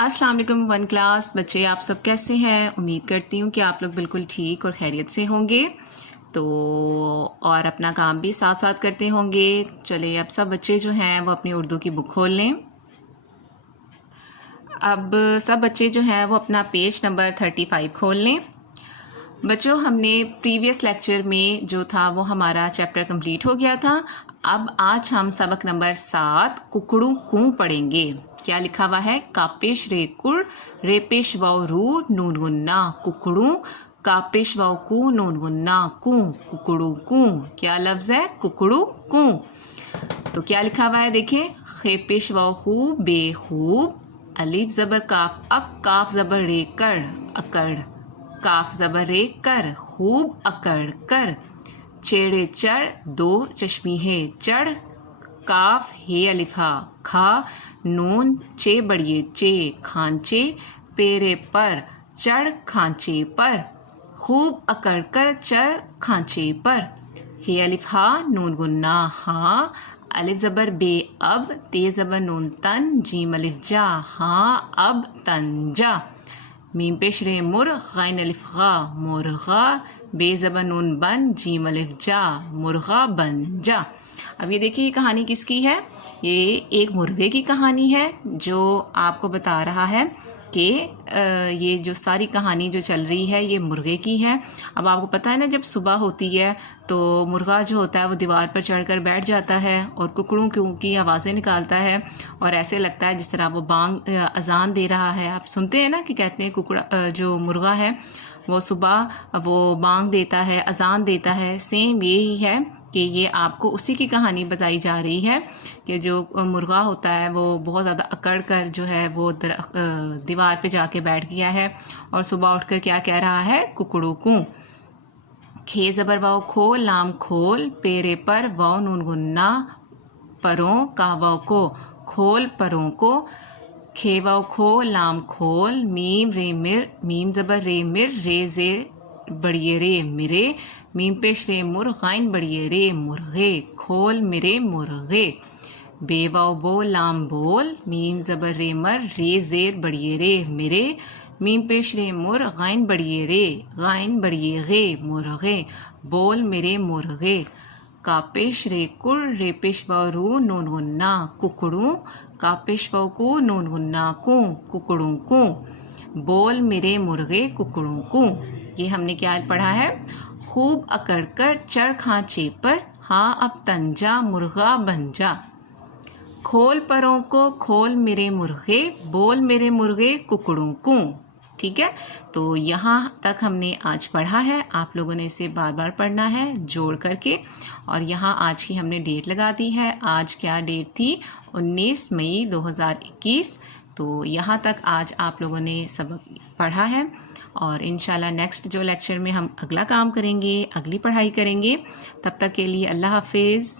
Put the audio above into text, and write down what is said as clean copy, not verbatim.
अस्सलाम वालेकुम one class बच्चे, आप सब कैसे हैं। उम्मीद करती हूँ कि आप लोग बिल्कुल ठीक और खैरियत से होंगे तो और अपना काम भी साथ साथ करते होंगे। चले अब सब बच्चे जो हैं वो अपनी उर्दू की बुक खोल लें। अब सब बच्चे जो हैं वो अपना पेज नंबर 35 खोल लें। बच्चों, हमने प्रीवियस लेक्चर में जो था वो हमारा चैप्टर कंप्लीट हो गया था। अब आज हम सबक नंबर 7 कुकड़ू कूँ पढ़ेंगे। क्या लिखा हुआ है? कापेश रेकुड़ रेपेश वाव रू नून गुन्ना कुकड़ू कापेश वाव कू नून गुन्ना कूँ कुकड़ू कूँ। क्या लफ्ज़ है? कुकड़ू कूँ। तो क्या लिखा हुआ है देखें। खेपेश वाव खूब बेखूब अलिफ ज़बर काफ अक काफ ज़बर रे कर अकड़ काफ ज़बर रे कर खूब अकड़ कर चेड़े चढ़ दो चश्मी है चढ़ काफ हे अलिफा खा नून चे बड़िए चे खांचे पेरे पर चढ़ खांचे पर खूब अकड़ कर चढ़ खांचे पर हे अलिफा नून गुन्ना हाँ अलिफ ज़बर बे अब ते ज़बर नून तन जीम अलिफ जा हाँ अब तन जा मीम पेश रे मुर गैन अलिफ गा मुर्गा बे ज़बर नून बन जीम अलिफ जा मुर्गा बन जा। अब ये देखिए ये कहानी किसकी है। ये एक मुर्गे की कहानी है जो आपको बता रहा है कि ये जो सारी कहानी जो चल रही है ये मुर्गे की है। अब आपको पता है ना, जब सुबह होती है तो मुर्गा जो होता है वो दीवार पर चढ़कर बैठ जाता है और कुकड़ों की आवाज़ें निकालता है और ऐसे लगता है जिस तरह वो बांग अजान दे रहा है। आप सुनते हैं ना कि कहते हैं कुकड़ा जो मुर्गा है वो सुबह वो बांग देता है, अजान देता है। सेम यही है कि ये आपको उसी की कहानी बताई जा रही है कि जो मुर्गा होता है वो बहुत ज़्यादा अकड़ कर जो है वो दीवार पे जाके बैठ गया है और सुबह उठकर क्या कह रहा है? कुकड़ू कूँ। खे ज़बर वाव खोल लाम खोल पेरे पर वाव नून गुन्ना परों का वाव को खोल परों को खे वाव खो लाम खोल मीम रे मिर मीम ज़बर रे मिर रे जे बड़िए रे मिरे मीम पेश रे मुर गैन बड़िए रे मुर्गे खोल मेरे मुर्गे बे वाव बोल लाम बोल मीम ज़बर रे मर रे ज़ेर बड़िए रे मेरे मीम पेश रे मुर गैन बड़िए रे गैन बड़िए गे मुर्गे बोल मेरे मुर्गे कापेश रे कुड़ रे पेश वाव रू नून गुन्ना कुकड़ू कापेश वाव कू नून गुन्ना कूँ कुकड़ू कूँ बोल मेरे मुर्गे कुकड़ू कूँ। ये हमने क्या पढ़ा है? खूब अकड़ कर चढ़ खांचे पर हाँ अब तंजा मुर्गा बन जा खोल परों को खोल मेरे मुर्गे बोल मेरे मुर्गे कुकड़ों कूँ। ठीक है, तो यहाँ तक हमने आज पढ़ा है। आप लोगों ने इसे बार बार पढ़ना है जोड़ करके। और यहाँ आज की हमने डेट लगा दी है। आज क्या डेट थी? 19 मई 2021। तो यहाँ तक आज आप लोगों ने सबक पढ़ा है और इंशाल्लाह नेक्स्ट जो लेक्चर में हम अगला काम करेंगे, अगली पढ़ाई करेंगे। तब तक के लिए अल्लाह हाफिज़।